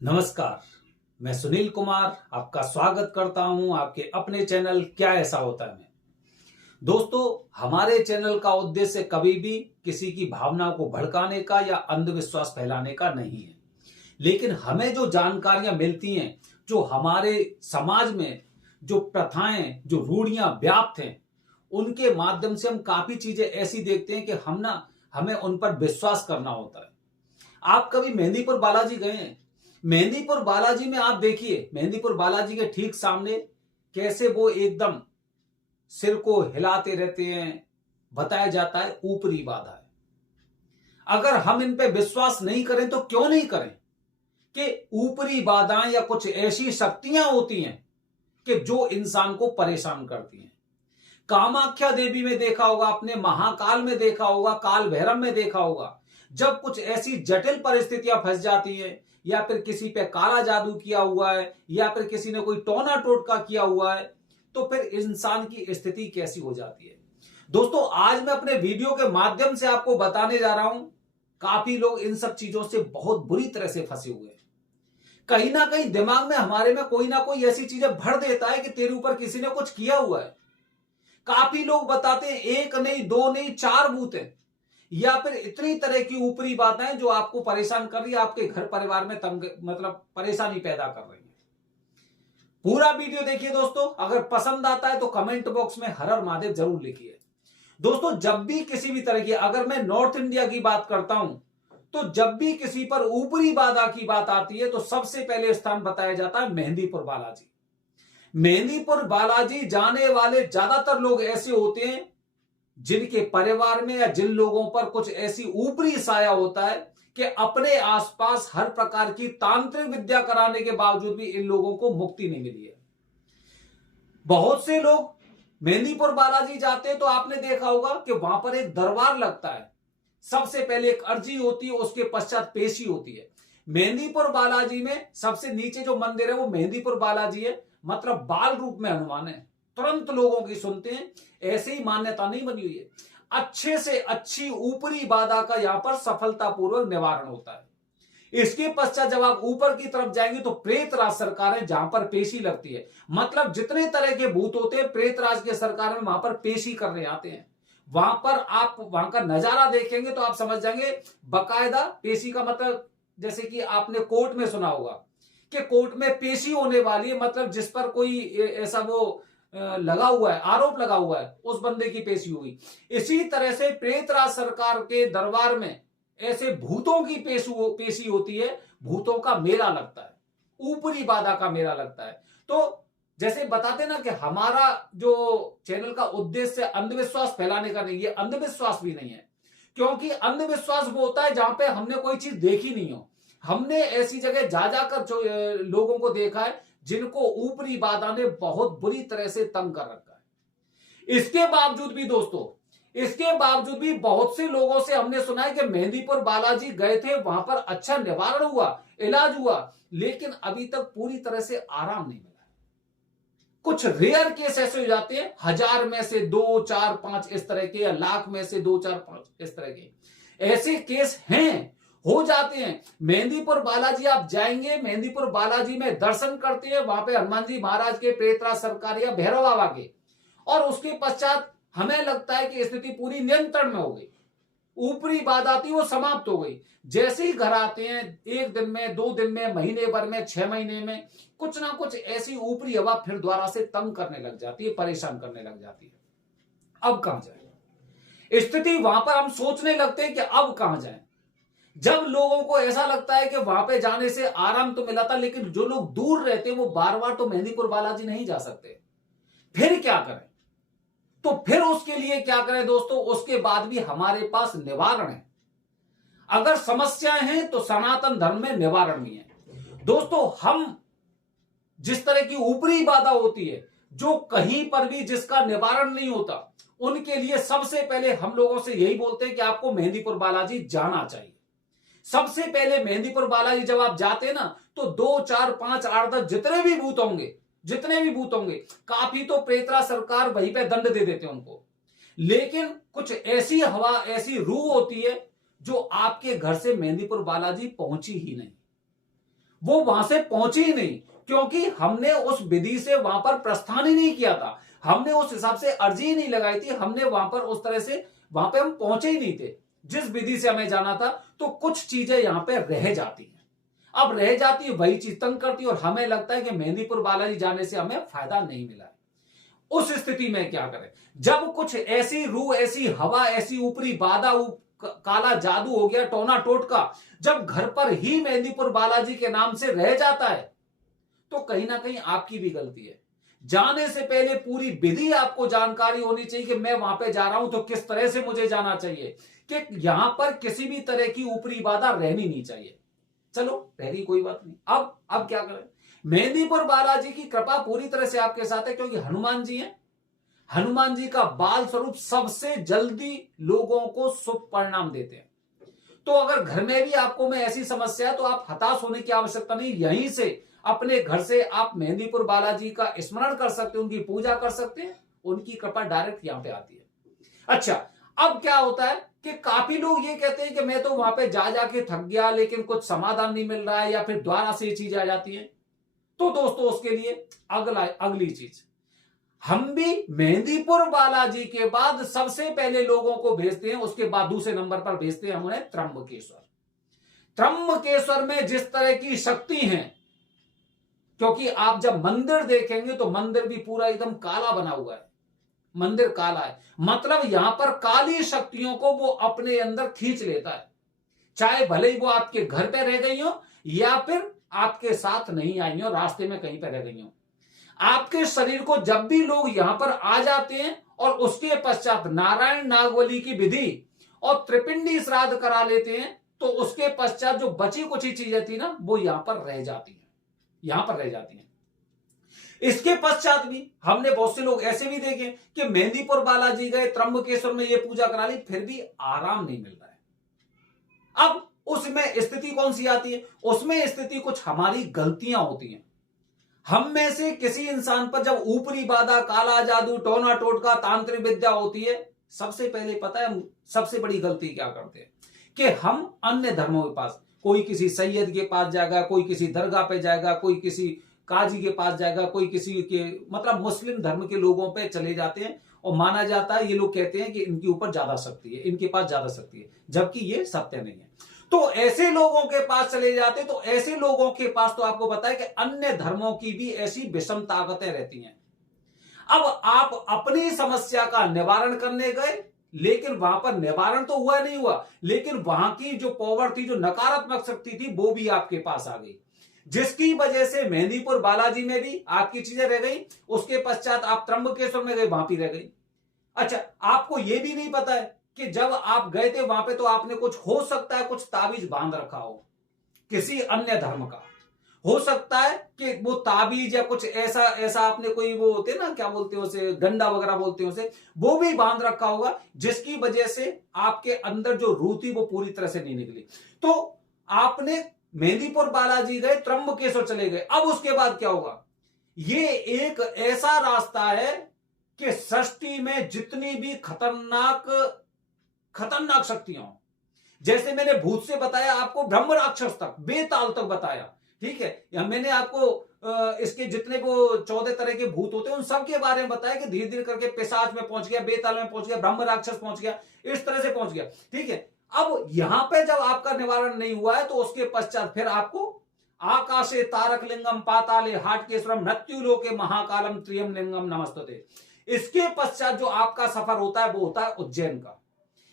नमस्कार। मैं सुनील कुमार आपका स्वागत करता हूं आपके अपने चैनल क्या ऐसा होता है में। दोस्तों, हमारे चैनल का उद्देश्य कभी भी किसी की भावना को भड़काने का या अंधविश्वास फैलाने का नहीं है, लेकिन हमें जो जानकारियां मिलती हैं, जो हमारे समाज में जो प्रथाएं, जो रूढ़ियां व्याप्त हैं, उनके माध्यम से हम काफी चीजें ऐसी देखते हैं कि हमें उन पर विश्वास करना होता है। आप कभी मेहंदीपुर बालाजी गए हैं? मेहंदीपुर बालाजी में आप देखिए, मेहंदीपुर बालाजी के ठीक सामने कैसे वो एकदम सिर को हिलाते रहते हैं। बताया जाता है ऊपरी बाधा है। अगर हम इन पे विश्वास नहीं करें तो क्यों नहीं करें कि ऊपरी बाधाएं या कुछ ऐसी शक्तियां होती हैं कि जो इंसान को परेशान करती हैं। कामाख्या देवी में देखा होगा आपने, महाकाल में देखा होगा, काल भैरव में देखा होगा। जब कुछ ऐसी जटिल परिस्थितियां फंस जाती हैं, या फिर किसी पे काला जादू किया हुआ है, या फिर किसी ने कोई टोना टोटका किया हुआ है, तो फिर इंसान की स्थिति कैसी हो जाती है। दोस्तों, आज मैं अपने वीडियो के माध्यम से आपको बताने जा रहा हूं, काफी लोग इन सब चीजों से बहुत बुरी तरह से फंसे हुए हैं। कहीं ना कहीं दिमाग में हमारे में कोई ना कोई ऐसी चीजें भर देता है कि तेरे ऊपर किसी ने कुछ किया हुआ है। काफी लोग बताते हैं एक नहीं, दो नहीं, चार भूत हैं, या फिर इतनी तरह की ऊपरी बातें जो आपको परेशान कर रही है, आपके घर परिवार में तंग मतलब परेशानी पैदा कर रही है। पूरा वीडियो देखिए दोस्तों। अगर पसंद आता है तो कमेंट बॉक्स में हर हर महादेव जरूर लिखिए। दोस्तों, जब भी किसी भी तरह की, अगर मैं नॉर्थ इंडिया की बात करता हूं, तो जब भी किसी पर ऊपरी बाधा की बात आती है तो सबसे पहले स्थान बताया जाता है मेहंदीपुर बालाजी। मेहंदीपुर बालाजी जाने वाले ज्यादातर लोग ऐसे होते हैं जिनके परिवार में या जिन लोगों पर कुछ ऐसी ऊपरी साया होता है कि अपने आसपास हर प्रकार की तांत्रिक विद्या कराने के बावजूद भी इन लोगों को मुक्ति नहीं मिली है। बहुत से लोग मेहंदीपुर बालाजी जाते हैं तो आपने देखा होगा कि वहां पर एक दरबार लगता है। सबसे पहले एक अर्जी होती है, उसके पश्चात पेशी होती है। मेहंदीपुर बालाजी में सबसे नीचे जो मंदिर है वो मेहंदीपुर बालाजी है, मतलब बाल रूप में हनुमान है। तुरंत लोगों की सुनते हैं, ऐसे ही मान्यता नहीं बनी हुई है। अच्छे से अच्छी ऊपरी बाधा का यहां पर सफलतापूर्वक निवारण होता है। इसके पश्चात जब आप ऊपर की तरफ जाएंगे तो प्रेतराज सरकार है, जहां पर पेशी लगती है। मतलब जितने तरह के भूत होते हैं प्रेतराज के सरकार में वहां पर पेशी करने आते हैं। वहां पर आप वहां का नजारा देखेंगे तो आप समझ जाएंगे, बकायदा पेशी का मतलब जैसे कि आपने कोर्ट में सुना होगा कि कोर्ट में पेशी होने वाली है, मतलब जिस पर कोई ऐसा वो लगा हुआ है, आरोप लगा हुआ है, उस बंदे की पेशी हुई। इसी तरह से प्रेतराज सरकार के दरबार में ऐसे भूतों की पेशी होती है। भूतों का मेला लगता है, ऊपरी बाधा का मेला लगता है। तो जैसे बताते ना कि हमारा जो चैनल का उद्देश्य अंधविश्वास फैलाने का नहीं, ये अंधविश्वास भी नहीं है। क्योंकि अंधविश्वास वो होता है जहां पे हमने कोई चीज देखी नहीं हो। हमने ऐसी जगह जा जाकर जो लोगों को देखा है जिनको ऊपरी बाधा ने बहुत बुरी तरह से तंग कर रखा है। इसके बावजूद भी दोस्तों, इसके बावजूद भी बहुत से लोगों से हमने सुना है कि मेहंदीपुर बालाजी गए थे, वहां पर अच्छा निवारण हुआ, इलाज हुआ, लेकिन अभी तक पूरी तरह से आराम नहीं मिला। कुछ रेयर केस ऐसे हो जाते हैं, 1000 में से 2, 4, 5 इस तरह के, या लाख में से 2, 4, 5 इस तरह के ऐसे केस हैं, हो जाते हैं। मेहंदीपुर बालाजी आप जाएंगे, मेहंदीपुर बालाजी में दर्शन करते हैं, वहां पे हनुमान जी महाराज के, प्रेतराज सरकार या भैरव बाबा के, और उसके पश्चात हमें लगता है कि स्थिति पूरी नियंत्रण में हो गई, ऊपरी बाधा थी वो समाप्त हो गई। जैसे ही घर आते हैं, 1 दिन में, 2 दिन में, महीने भर में, 6 महीने में कुछ ना कुछ ऐसी ऊपरी हवा फिर दोबारा से तंग करने लग जाती है, परेशान करने लग जाती है। अब कहां जाए स्थिति, वहां पर हम सोचने लगते हैं कि अब कहां जाए। जब लोगों को ऐसा लगता है कि वहां पे जाने से आराम तो मिला था, लेकिन जो लोग दूर रहते हैं वो बार बार तो मेहंदीपुर बालाजी नहीं जा सकते, फिर क्या करें? तो फिर उसके लिए क्या करें दोस्तों? उसके बाद भी हमारे पास निवारण है। अगर समस्याएं हैं तो सनातन धर्म में निवारण भी है। दोस्तों, हम जिस तरह की ऊपरी बाधा होती है, जो कहीं पर भी जिसका निवारण नहीं होता, उनके लिए सबसे पहले हम लोगों से यही बोलते हैं कि आपको मेहंदीपुर बालाजी जाना चाहिए। सबसे पहले मेहंदीपुर बालाजी जब आप जाते हैं ना, तो 2, 4, 5, 8, 10 जितने भी भूत होंगे, काफी तो प्रेतराज सरकार वहीं पे दंड दे देते हैं उनको। लेकिन कुछ ऐसी हवा, ऐसी रूह होती है जो आपके घर से मेहंदीपुर बालाजी पहुंची ही नहीं। वो वहां से पहुंची ही नहीं, क्योंकि हमने उस विधि से वहां पर प्रस्थान ही नहीं किया था, हमने उस हिसाब से अर्जी ही नहीं लगाई थी, हमने वहां पर उस तरह से वहां पे हम पहुंचे ही नहीं थे जिस विधि से हमें जाना था। तो कुछ चीजें यहां पे रह जाती हैं, अब रह जाती है वही चीज तंग करती है, और हमें लगता है कि मेहंदीपुर बालाजी जाने से हमें फायदा नहीं मिला है। उस स्थिति में क्या करें, जब कुछ ऐसी रूह, ऐसी हवा, ऐसी ऊपरी बाधा, काला जादू हो गया, टोना टोटका, जब घर पर ही मेहंदीपुर बालाजी के नाम से रह जाता है, तो कहीं ना कहीं आपकी भी गलती है। जाने से पहले पूरी विधि आपको जानकारी होनी चाहिए कि मैं वहां पे जा रहा हूं तो किस तरह से मुझे जाना चाहिए, कि यहां पर किसी भी तरह की ऊपरी बाधा रहनी नहीं चाहिए। चलो रह गई, कोई बात नहीं। अब क्या करें, मेहंदीपुर बालाजी की कृपा पूरी तरह से आपके साथ है, क्योंकि हनुमान जी हैं। हनुमान जी का बाल स्वरूप सबसे जल्दी लोगों को शुभ परिणाम देते हैं। तो अगर घर में भी आपको में ऐसी समस्या है तो आप हताश होने की आवश्यकता नहीं, यहीं से अपने घर से आप मेहंदीपुर बालाजी का स्मरण कर सकते हैं, उनकी पूजा कर सकते हैं, उनकी कृपा डायरेक्ट यहां पे आती है। अच्छा, अब क्या होता है कि काफी लोग ये कहते हैं कि मैं तो वहां पे जा जाके थक गया, लेकिन कुछ समाधान नहीं मिल रहा है, या फिर द्वारा से ये चीज आ जाती है। तो दोस्तों उसके लिए अगली चीज, हम भी मेहंदीपुर बालाजी के बाद सबसे पहले लोगों को भेजते हैं, उसके बाद दूसरे नंबर पर भेजते हैं हम उन्हें त्र्यंबकेश्वर। त्र्यंबकेश्वर में जिस तरह की शक्ति है, क्योंकि आप जब मंदिर देखेंगे तो मंदिर भी पूरा एकदम काला बना हुआ है, मंदिर काला है, मतलब यहां पर काली शक्तियों को वो अपने अंदर खींच लेता है, चाहे भले ही वो आपके घर पे रह गई हो या फिर आपके साथ नहीं आई हो, रास्ते में कहीं पे रह गई हो। आपके शरीर को जब भी लोग यहां पर आ जाते हैं और उसके पश्चात नारायण नागवली की विधि और त्रिपिंडी श्राद्ध करा लेते हैं, तो उसके पश्चात जो बची कुछ चीजें थी ना, वो यहां पर रह जाती हैं, यहां पर रह जाती हैं। इसके पश्चात भी हमने बहुत से लोग ऐसे भी देखे कि मेहंदीपुर बालाजी गए, त्र्यंबकेश्वर में ये पूजा करा ली, फिर भी आराम नहीं मिल रहा है। अब उसमें स्थिति कौन सी आती है, उसमें स्थिति कुछ हमारी गलतियां होती हैं। हम में से किसी इंसान पर जब ऊपरी बाधा, काला जादू, टोना टोटका, तांत्रिक विद्या होती है, सबसे पहले पता है सबसे बड़ी गलती क्या करते हैं, कि हम अन्य धर्मों के पास, कोई किसी सैयद के पास जाएगा, कोई किसी दरगाह पे जाएगा, कोई किसी काजी के पास जाएगा, कोई किसी के मतलब मुस्लिम धर्म के लोगों पे चले जाते हैं, और माना जाता है, ये लोग कहते हैं कि इनके ऊपर ज्यादा शक्ति है, इनके पास ज्यादा शक्ति है, जबकि ये सत्य नहीं है। तो ऐसे लोगों के पास चले जाते, तो ऐसे लोगों के पास तो आपको पता है कि अन्य धर्मों की भी ऐसी विषम ताकतें रहती हैं। अब आप अपनी समस्या का निवारण करने गए, लेकिन वहां पर निवारण तो हुआ नहीं हुआ, लेकिन वहां की जो पावर थी, जो नकारात्मक शक्ति थी, वो भी आपके पास आ गई, जिसकी वजह से मेहंदीपुर बालाजी में भी आपकी चीजें रह गई, उसके पश्चात आप त्र्यंबकेश्वर में गए, वहां भी रह गई। अच्छा, आपको यह भी नहीं पता है कि जब आप गए थे वहां पे, तो आपने कुछ, हो सकता है कुछ ताबीज बांध रखा हो किसी अन्य धर्म का, हो सकता है कि वो ताबीज या कुछ ऐसा ऐसा आपने कोई, वो होते ना, क्या बोलते हैं उसे, गंडा वगैरह बोलते हैं उसे, वो भी बांध रखा होगा, जिसकी वजह से आपके अंदर जो रूह थी वो पूरी तरह से नहीं निकली। तो आपने मेहंदीपुर बालाजी गए, त्र्यंबकेश्वर चले गए, अब उसके बाद क्या होगा, ये एक ऐसा रास्ता है कि सृष्टि में जितनी भी खतरनाक शक्तियां, जैसे मैंने भूत से बताया आपको, ब्रह्म राक्षस तक, बेताल तक बताया, ठीक है, या मैंने आपको इसके जितने को 14 तरह के भूत होते हैं उन सब के बारे में बताया कि धीरे धीरे करके पिशाच में पहुंच गया, बेताल में पहुंच गया, ब्रह्म राक्षस पहुंच गया, इस तरह से पहुंच गया, ठीक है। अब यहां पे जब आपका निवारण नहीं हुआ है, तो उसके पश्चात फिर आपको आकाशे तारक लिंगम पाताले हाटकेश्वरम मृत्युलोके महाकालम त्रियम लिंगम नमस्तुते, इसके पश्चात जो आपका सफर होता है वो होता है उज्जैन का।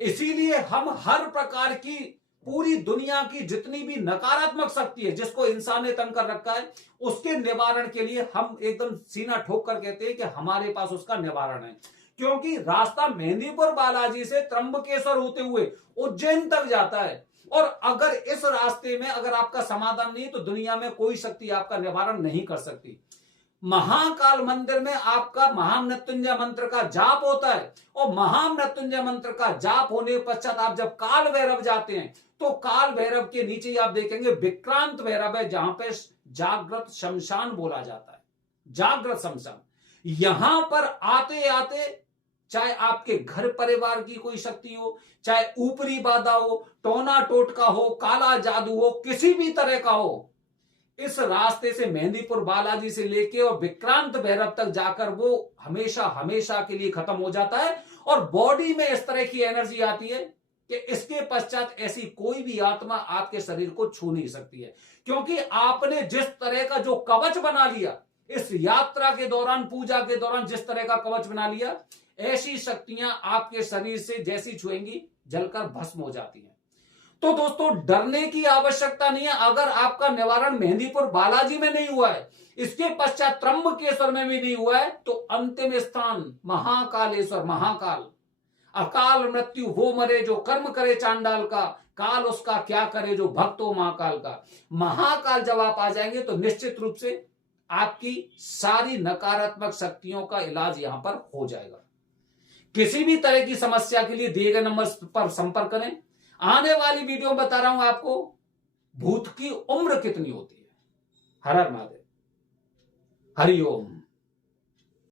इसीलिए हम हर प्रकार की, पूरी दुनिया की जितनी भी नकारात्मक शक्ति है जिसको इंसान ने तंग कर रखा है, उसके निवारण के लिए हम एकदम सीना ठोक कर कहते हैं कि हमारे पास उसका निवारण है, क्योंकि रास्ता मेहंदीपुर बालाजी से त्र्यंबकेश्वर होते हुए उज्जैन तक जाता है, और अगर इस रास्ते में अगर आपका समाधान नहीं, तो दुनिया में कोई शक्ति आपका निवारण नहीं कर सकती। महाकाल मंदिर में आपका महामृत्युंजय मंत्र का जाप होता है, और महामृत्युंजय मंत्र का जाप होने के पश्चात आप जब काल भैरव जाते हैं, तो काल भैरव के नीचे आप देखेंगे विक्रांत भैरव है, जहां पे जागृत शमशान बोला जाता है, जागृत शमशान। यहां पर आते आते, चाहे आपके घर परिवार की कोई शक्ति हो, चाहे ऊपरी बाधा हो, टोना टोटका हो, काला जादू हो, किसी भी तरह का हो, इस रास्ते से मेहंदीपुर बालाजी से लेके और विक्रांत भैरव तक जाकर वो हमेशा हमेशा के लिए खत्म हो जाता है और बॉडी में इस तरह की एनर्जी आती है कि इसके पश्चात ऐसी कोई भी आत्मा आपके शरीर को छू नहीं सकती है, क्योंकि आपने जिस तरह का जो कवच बना लिया इस यात्रा के दौरान, पूजा के दौरान जिस तरह का कवच बना लिया, ऐसी शक्तियां आपके शरीर से जैसी छुएंगी जलकर भस्म हो जाती हैं। तो दोस्तों डरने की आवश्यकता नहीं है। अगर आपका निवारण मेहंदीपुर बालाजी में नहीं हुआ है, इसके पश्चात त्र्यंबकेश्वर में भी नहीं हुआ है, तो अंतिम स्थान महाकालेश्वर, महाकाल, अकाल मृत्यु वो मरे जो कर्म करे चांडाल का, काल उसका क्या करे जो भक्त हो महाकाल का। महाकाल जब आप आ जाएंगे तो निश्चित रूप से आपकी सारी नकारात्मक शक्तियों का इलाज यहां पर हो जाएगा। किसी भी तरह की समस्या के लिए दिए गए नंबर पर संपर्क करें। आने वाली वीडियो में बता रहा हूं आपको भूत की उम्र कितनी होती है। हर हर महादेव, हरि ओम।